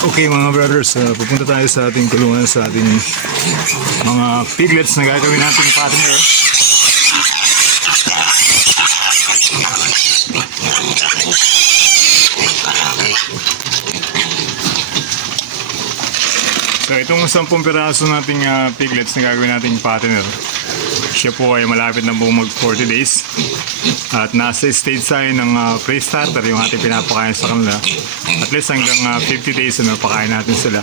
Okay mga brothers, pupunta tayo sa ating kulungan sa ating mga piglets na gagawin nating partner. So itong 10 piraso nating piglets na gagawin nating partner, siya po ay malapit na po mag 40 days at nasa stage tayo ng pre-starter yung ating pinapakain sa kanila. At least hanggang 50 days na pakain natin sila.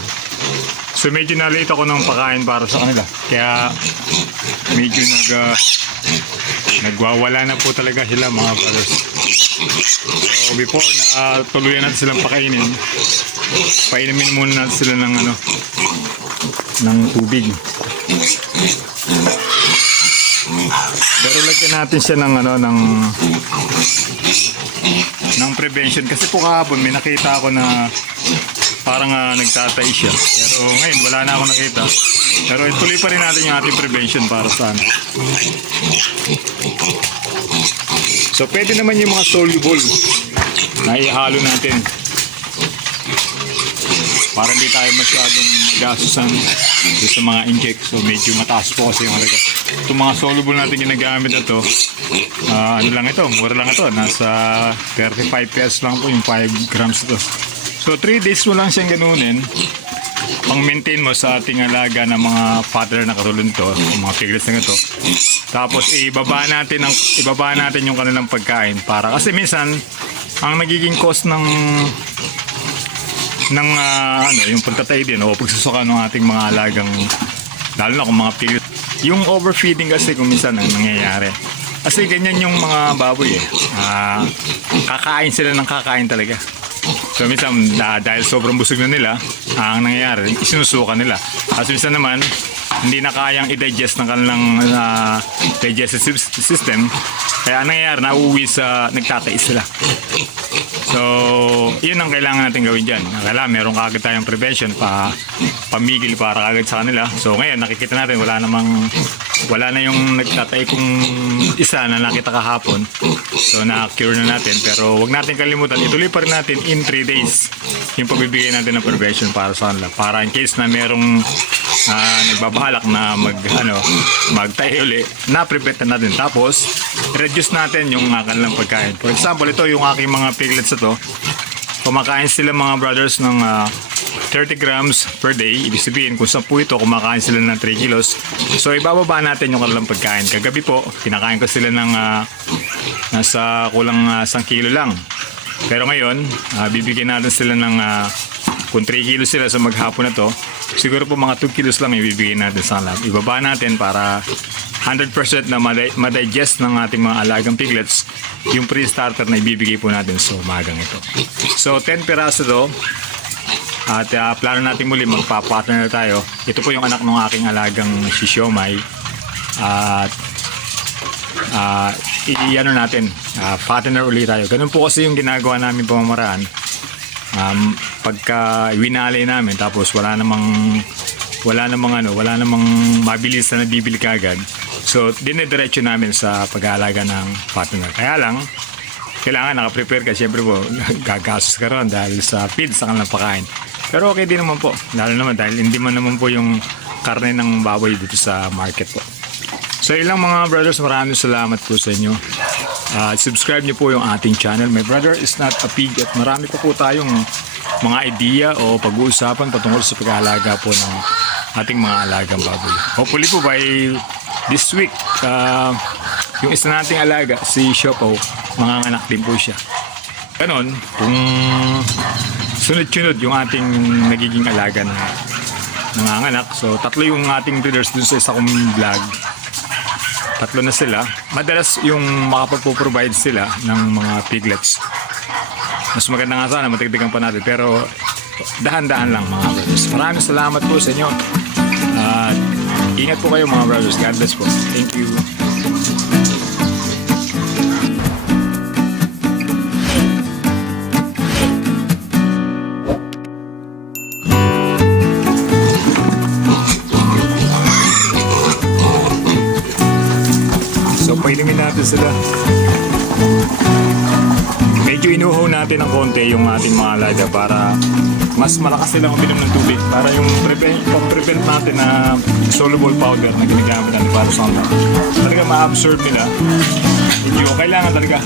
So medyo na-late ako ng pakain para sa kanila, kaya medyo nagwawala na po talaga sila mga brothers. So before na tuluyan natin silang pakainin, painumin muna natin sila ng tubig. Pero lagyan natin siya ng prevention, kasi po kahapon may nakita ako na parang nagtatay siya. Pero ngayon wala na ako nakita. Pero ituloy pa rin natin yung ating prevention para sa ano. So pwede naman yung mga soluble na ihalo natin para hindi tayo masyadong magastusan sa mga inject. So medyo mataas po kasi yung halaga. Itong mga soluble natin ginagamit na to, ano lang ito, mura lang ito, nasa 35 pesos lang po yung 5 grams ito. So 3 days mo lang siyang ganunin, pang maintain mo sa ating alaga ng mga father na katulad nito, yung mga piglets na ito. Tapos ibaba natin yung kanilang pagkain, para kasi minsan ang nagiging cost ng yung pagtatay din o pagsusuka ng ating mga alagang, lalo na kung mga piglet, yung overfeeding kasi kung minsan ang nangyayari. Kasi ganyan yung mga baboy kakain sila ng kakain talaga. So minsan dahil sobrang busog na nila, ang nangyayari isinusuka nila. Kasi minsan naman hindi na kayang i-digest ng kanilang digestive system, kaya ang nangyayari nauuwi sa nagtatais sila. So, yun ang kailangan natin gawin dyan. Kailangan meron kagad tayong prevention, pamigil para kagad sa kanila. So, ngayon nakikita natin wala na yung nagtatay kung isa na nakita kahapon. So, na-cure na natin. Pero wag natin kalimutan, ituloy pa rin natin in 3 days yung pagbibigay natin ng prevention para sa kanila. Para in case na merong nagbabalak na magtahi uli, na-prevent na natin. Tapos, reduce natin yung kanilang pagkain. For example, ito yung aking mga piglets ito. Kumakain sila mga brothers ng 30 grams per day. Ibig sabihin, kung 10 ito, kumakain sila ng 3 kilos. So, ibababa natin yung kanilang pagkain. Kagabi po, kinakain ko sila ng nasa kulang 1 kilo lang. Pero ngayon, bibigyan natin sila ng kung 3 kilos sila sa maghapon na to, siguro po mga 2 kilos lang ibibigay natin sa kanila. Ibaba natin para 100% na ma-digest ng ating mga alagang piglets yung pre-starter na ibibigay po natin sa umagang ito. So 10 piraso to. At plano natin muli magpa-partner na tayo. Ito po yung anak ng aking alagang si Siomay. At i-ano natin, partner ulit tayo. Ganun po kasi yung ginagawa namin pamamaraan. Pagka winalay namin tapos wala namang mabilis na nabibili kagad. So dinediretso namin sa pag-aalaga ng partner. Kaya lang kailangan naka-prepare ka, syempre po gagastos ka ron dahil sa feed sa kanilang pagkain. Pero okay din naman po, lalo naman dahil hindi man naman po yung karne ng baboy dito sa market po. So ilang mga brothers, maraming salamat po sa inyo. Subscribe niyo po yung ating channel. My brother is not a pig, at marami pa po tayong mga idea o pag-uusapan patungkol sa pag-aalaga po ng ating mga alagang baboy. Hopefully po by this week, yung isa nating alaga, si Siopaw, manganganak din po siya. Ganon, kung sunod-sunod yung ating nagiging alaga na nanganganak. So 3 yung ating breeders dun sa isa kong vlog. 3 na sila. Madalas yung makapagpo-provide sila ng mga piglets. Mas maganda nga sana, matigdigan pa natin. Pero dahan-dahan lang mga brothers. Maraming salamat po sa inyo. Ingat po kayo mga brothers. God bless po. Thank you. So, painumin natin sila. medyo inuhaw natin ng konti yung ating mga alaga para mas malakas silang uminom ng tubig para yung pang-prevent natin na soluble powder na ginagamit natin para sa kanila. Talaga ma-absorb nila. Medyo kailangan talaga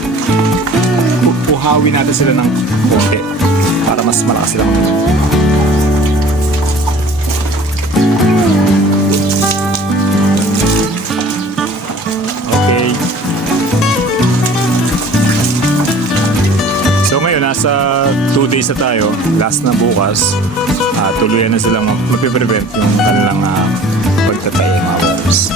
uhawin natin sila ng konti para mas malakas silang uminom. Nasa 2 days na tayo, last na bukas, tuluyan na silang mapiprevent yung kanilang pagtatay mga worms.